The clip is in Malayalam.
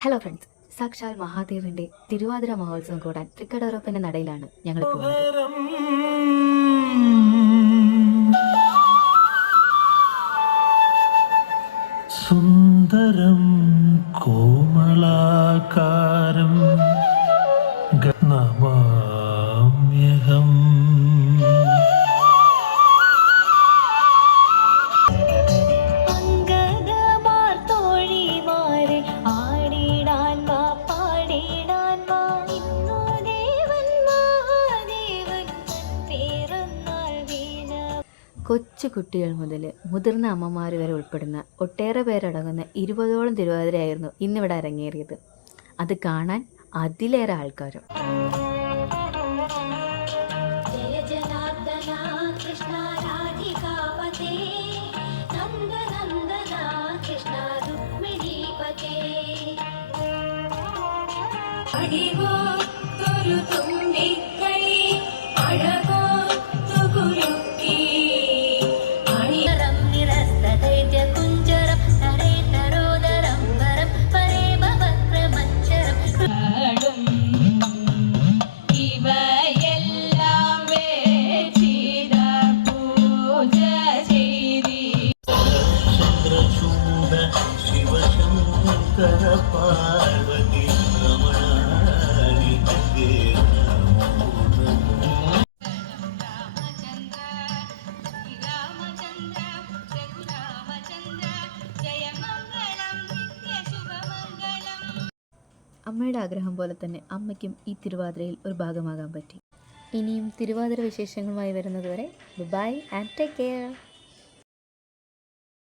ഹലോ ഫ്രണ്ട്സ്, സാക്ഷാൽ മഹാദേവന്റെ തിരുവാതിര മഹോത്സവം കൂടാൻ തൃക്കടയുറപ്പിന്റെ നടയിലാണ് ഞങ്ങളിപ്പോൾ ഉള്ളത്. സുന്ദരം കോമളാകാരം നമാമ്യഹം. കൊച്ചു കുട്ടികൾ മുതൽ മുതിർന്ന അമ്മമാർ വരെ ഉൾപ്പെടുന്ന ഒട്ടേറെ പേരടങ്ങുന്ന 20ഓളം തിരുവാതിരയായിരുന്നു ഇന്നിവിടെ അരങ്ങേറിയത്. അത് കാണാൻ അതിലേറെ ആൾക്കാരും. അമ്മയുടെ ആഗ്രഹം പോലെ തന്നെ അമ്മയ്ക്കും ഈ തിരുവാതിരയിൽ ഒരു ഭാഗമാകാൻ പറ്റി. ഇനിയും തിരുവാതിര വിശേഷങ്ങളുമായി വരുന്നതുവരെ ബൈ ആൻഡ് ടേക്ക് കെയർ.